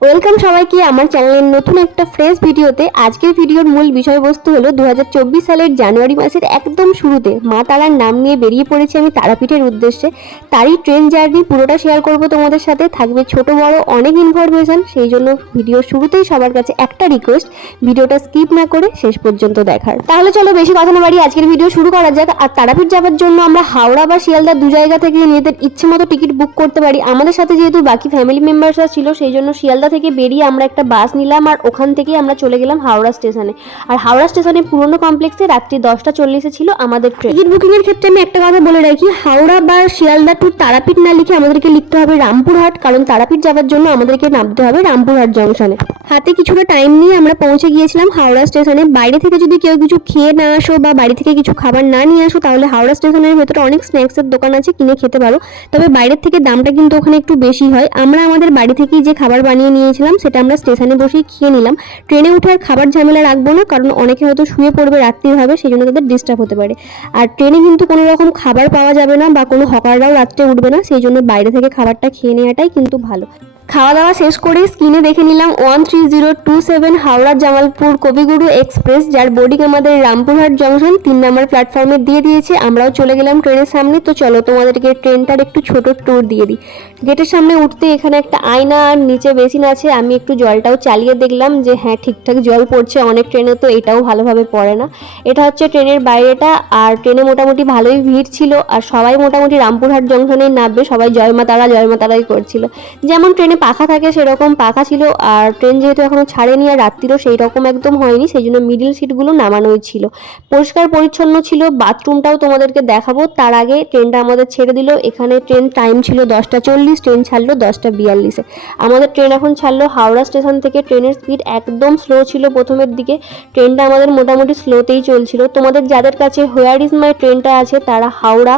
Welcome সবাইকে আমার চ্যানেলের নতুন একটা ফ্রেশ ভিডিওতে। আজকের ভিডিওর মূল বিষয়বস্তু হলো 2024 সালের জানুয়ারি মাসের একদম শুরুতে মা তারার নাম নিয়ে বেরিয়ে পড়েছি আমি তারাপীঠের উদ্দেশ্যে। তারই ট্রেন জার্নি পুরোটা শেয়ার করব তোমাদের সাথে, থাকবে ছোট বড় অনেক ইনফরমেশন। সেই জন্য ভিডিওর শুরুতেই সবার কাছে একটা রিকোয়েস্ট, ভিডিওটা স্কিপ না করে শেষ পর্যন্ত দেখার। তাহলে চলো বেশি কথা না বাড়িয়ে আজকের ভিডিও শুরু করা যাক। আর তারাপীঠ যাওয়ার জন্য আমরা হাওড়া বা শিয়ালদা দু জায়গা থেকে নিজেদের ইচ্ছে মতো টিকিট বুক করতে পারি। আমাদের সাথে যেহেতু বাকি ফ্যামিলি মেম্বার্সরা ছিল, সেই জন্য শিয়ালদা থেকে বেরিয়ে আমরা একটা বাস নিলাম আর ওখান থেকে আমরা চলে গেলাম হাওড়া স্টেশনে। আর হাওড়া স্টেশনে পুরনো কমপ্লেক্সে রাত্রি 10:40 ছিল আমাদের ট্রেন। টিকিট বুকিং এর ক্ষেত্রে আমি একটা কথা বলে রাখি, হাওড়া বা শিয়ালদা টু তারাপীঠ না লিখে আমাদেরকে লিখতে হবে রামপুরহাট, কারণ তারাপীঠ যাওয়ার জন্য আমাদেরকে নামতে হবে রামপুরহাট জংশনে। হাতে কিছুটা টাইম নিয়ে আমরা পৌঁছে গিয়েছিলাম হাওড়া স্টেশনে। বাইরে থেকে যদি কেউ কিছু খেয়ে না আসো বা বাড়ি থেকে কিছু খাবার না নিয়ে আসো, তাহলে হাওড়া স্টেশনের ভেতরে অনেক স্ন্যাক্সের দোকান আছে, কিনে খেতে পারো। তবে বাইরের থেকে দামটা কিন্তু ওখানে একটু বেশি হয়। আমরা আমাদের বাড়ি থেকেই যে খাবার বানিয়ে নিয়েছিলাম সেটা আমরা স্টেশনে বসেই খেয়ে নিলাম। ট্রেনে উঠে আর খাবার ঝামেলা রাখবো না, কারণ অনেকে হয়তো শুয়ে পড়বে, রাত্রি হবে, সেই জন্য তাদের ডিস্টার্ব হতে পারে। আর ট্রেনে কিন্তু কোনো রকম খাবার পাওয়া যাবে না বা কোনো হকাররাও রাত্রে উঠবে না, সেই জন্য বাইরে থেকে খাবারটা খেয়ে নেওয়াটাই কিন্তু ভালো। খাওয়া দাওয়া শেষ করে স্ক্রিনে দেখে নিলাম 13027 হাওড়া জামালপুর কবিগুরু এক্সপ্রেস, যার বোর্ডিং আমাদের রামপুরহাট জংশন 3 নম্বর প্ল্যাটফর্মে দিয়ে দিয়েছে। আমরাও চলে গেলাম ট্রেনের সামনে। তো চলো তোমাদেরকে ট্রেনটার একটু ছোট ট্যুর দিয়ে দিই। গেটের সামনে উঠতে এখানে একটা আয়না আর নিচে বেসিন আছে। আমি একটু জলটাও চালিয়ে দেখলাম যে হ্যাঁ ঠিকঠাক জল পড়ছে, অনেক ট্রেনে তো এটাও ভালোভাবে পড়ে না। এটা হচ্ছে ট্রেনের বাইরেটা। আর ট্রেনে মোটামুটি ভালোই ভিড় ছিল, আর সবাই মোটামুটি রামপুরহাট জংশনেই নামবে, সবাই জয় মা তারাই করছিল। যেমন ট্রেনে পাখা থাকে সেরকম পাখা ছিল। আর ট্রেন যেহেতু এখনো ছাড়েনি আর রাত্রিরও সেই রকম একদম হয়নি, সেই জন্য মিডিল সিটগুলো নামানোই ছিল। পরিষ্কার পরিচ্ছন্ন ছিল। বাথরুমটাও তোমাদেরকে দেখাবো, তার আগে ট্রেনটা আমাদের ছেড়ে দিল। এখানে ট্রেন টাইম ছিল 10:40, ট্রেন ছাড়লো 10:42-এ। আমাদের ট্রেন এখন ছাড়লো হাওড়া স্টেশন থেকে। ট্রেনের স্পিড একদম স্লো ছিল প্রথমের দিকে, ট্রেনটা আমাদের মোটামুটি স্লোতেই চলছিল। তোমাদের যাদের কাছে হোয়ার ইজ মাই ট্রেনটা আছে, তারা হাওড়া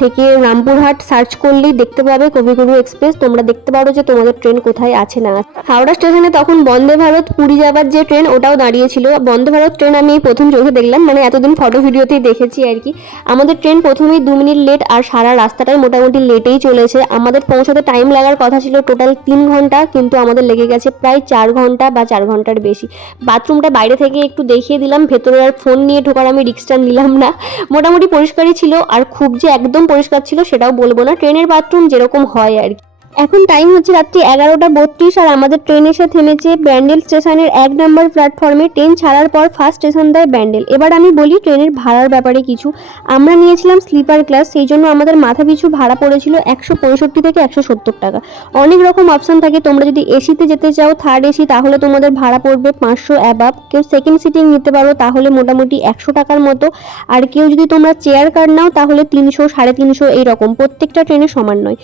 থেকে রামপুরহাট সার্চ করলেই দেখতে পাবে কবিগুরু এক্সপ্রেস। তোমরা দেখতে পারো যে তোমাদের ট্রেন কোথায় আছে না। হাওড়া স্টেশনে তখন বন্দে ভারত পুরী যাবার যে ট্রেন ওটাও দাঁড়িয়েছিল। বন্দে ভারত ট্রেন আমি প্রথম চোখে দেখলাম, মানে এতদিন ফটো ভিডিওতেই দেখেছি আর কি। আমাদের ট্রেন প্রথমেই 2 মিনিট লেট, আর সারা রাস্তাটাই মোটামুটি লেটেই চলেছে। আমাদের পৌঁছাতে টাইম লাগার কথা ছিল টোটাল 3 ঘন্টা, কিন্তু আমাদের লেগে গেছে প্রায় 4 ঘন্টা বা 4 ঘন্টার বেশি। বাথরুমটা বাইরে থেকে একটু দেখিয়ে দিলাম, ভেতরে আর ফোন নিয়ে ঢোকার আমি রিস্কটা নিলাম না। মোটামুটি পরিষ্কারই ছিল, আর খুব যে একদম পরিষ্কার ছিল সেটাও বলবো না, ট্রেনের বাথরুম যেরকম হয় আর কি। এখন টাইম হচ্ছে রাত্রি 11:32, আর আমাদের ট্রেন এসে থেমেছে ব্যান্ডেল স্টেশনের 1 নম্বর প্ল্যাটফর্মে। ট্রেন ছাড়ার পর ফার্স্ট স্টেশন দেয় ব্যান্ডেল। এবার আমি বলি ট্রেনের ভাড়ার ব্যাপারে কিছু। আমরা নিয়েছিলাম স্লিপার ক্লাস, সেই জন্য আমাদের মাথা পিছু ভাড়া পড়েছিল 165 থেকে 170 টাকা। অনেক রকম অপশন থাকে, তোমরা যদি এসিতে যেতে চাও থার্ড এসি, তাহলে তোমাদের ভাড়া পড়বে 500 অ্যাবাভ। কেউ সেকেন্ড সিটিং নিতে পারো, তাহলে মোটামুটি 100 টাকার মতো। আর কেউ যদি তোমরা চেয়ার কার নাও, তাহলে 300 350 এইরকম, প্রত্যেকটা ট্রেনে সমান নয়।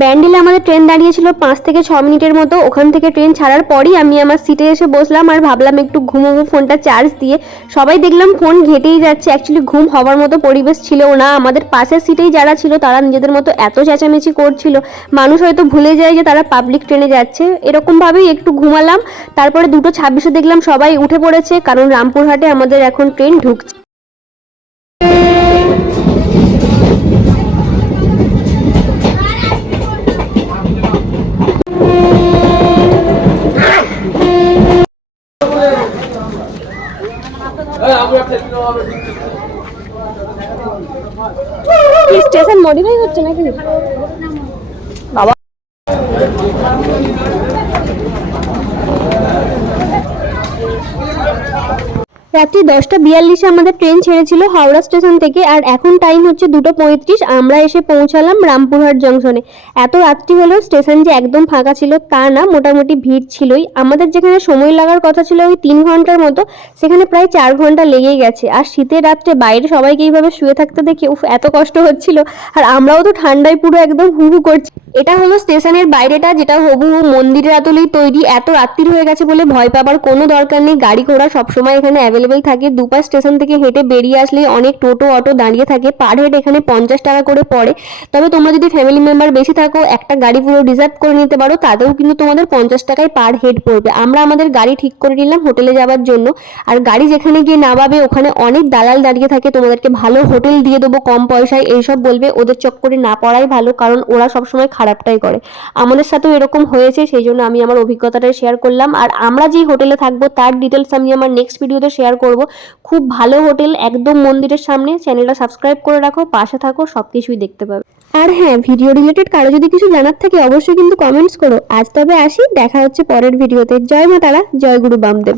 ব্যান্ডেলে আমাদের ট্রেন দাঁড়িয়েছিল 5 থেকে 6 মিনিটের মতো। ওখান থেকে ট্রেন ছাড়ার পরই আমি আমার সিটে এসে বসলাম আর ভাবলাম একটু ঘুমোবো ফোনটা চার্জ দিয়ে। সবাই দেখলাম ফোন ঘেটেই যাচ্ছে, অ্যাকচুয়ালি ঘুম হওয়ার মতো পরিবেশ ছিল না। আমাদের পাশের সিটেই যারা ছিল তারা নিজেদের মতো এত চেঁচামেচি করছিল, মানুষ হয়তো ভুলে যায় যে তারা পাবলিক ট্রেনে যাচ্ছে। এরকমভাবেই একটু ঘুমালাম। তারপরে 2:26-এ দেখলাম সবাই উঠে পড়েছে, কারণ রামপুরহাটে আমাদের এখন ট্রেন ঢুকছে। স্টেশন মডিফাই হচ্ছে নাকি বাবা? রাত্রি 10:42-এ আমাদের ট্রেন ছেড়েছিল হাওড়া স্টেশন থেকে, আর এখন টাইম হচ্ছে 2:35। আমরা এসে পৌঁছালাম রামপুরহাট জংশনে। এত রাত্রি হলেও স্টেশন যে একদম ফাঁকা ছিল তা না, মোটামুটি ভিড় ছিলই। আমাদের যেখানে সময় লাগার কথা ছিল ওই 3 ঘন্টার মতো, সেখানে প্রায় 4 ঘন্টা লেগেই গেছে। আর শীতের রাত্রে বাইরে সবাইকে এইভাবে শুয়ে থাকতে দেখে এত কষ্ট হচ্ছিল। আর আমরাও তো ঠান্ডায় পুরো একদম হু হু করছি। এটা হলো স্টেশনের বাইরেটা, যেটা হুবহু মন্দিরের আদলেই তৈরি। এত রাত্রি হয়ে গেছে বলে ভয় পাবার কোনো দরকার নেই, গাড়ি ঘোড়া সবসময় এখানে অ্যাভেলেবল অ্যাভেলেবেল থাকে। দুপাশ স্টেশন থেকে হেঁটে বেরিয়ে আসলেই অনেক টোটো অটো দাঁড়িয়ে থাকে। পার হেড এখানে 50 টাকা করে পড়ে। তবে তোমরা যদি ফ্যামিলি মেম্বার বেশি থাকো, একটা গাড়ি পুরো রিজার্ভ করে নিতে পারো, তাতেও কিন্তু তোমাদের 50 টাকায় পার হেড পড়বে। আমরা আমাদের গাড়ি ঠিক করে নিলাম হোটেলে যাওয়ার জন্য। আর গাড়ি যেখানে গিয়ে নামাবে ওখানে অনেক দালাল দাঁড়িয়ে থাকে, তোমাদেরকে ভালো হোটেল দিয়ে দেবো কম পয়সায় এইসব বলবে। ওদের চক্করে না পড়াই ভালো, কারণ ওরা সবসময় খারাপটাই করে। আমাদের সাথেও এরকম হয়েছে, সেই জন্য আমি আমার অভিজ্ঞতাটা শেয়ার করলাম। আর আমরা যেই হোটেলে থাকবো তার ডিটেলস আমি আমার নেক্সট ভিডিওতে শেয়ার করব। খুব ভালো হোটেল, একদম মন্দিরের সামনে। চ্যানেলটা সাবস্ক্রাইব করে রাখো, পাশে থাকো, সবকিছুই দেখতে পাবে। আর হ্যাঁ, ভিডিও রিলেটেড কারো যদি কিছু জানার থাকে অবশ্যই কিন্তু কমেন্টস করো। আজ তবে আসি, দেখা হচ্ছে পরের ভিডিওতে। জয় মা তারা, জয় গুরু বামদেব।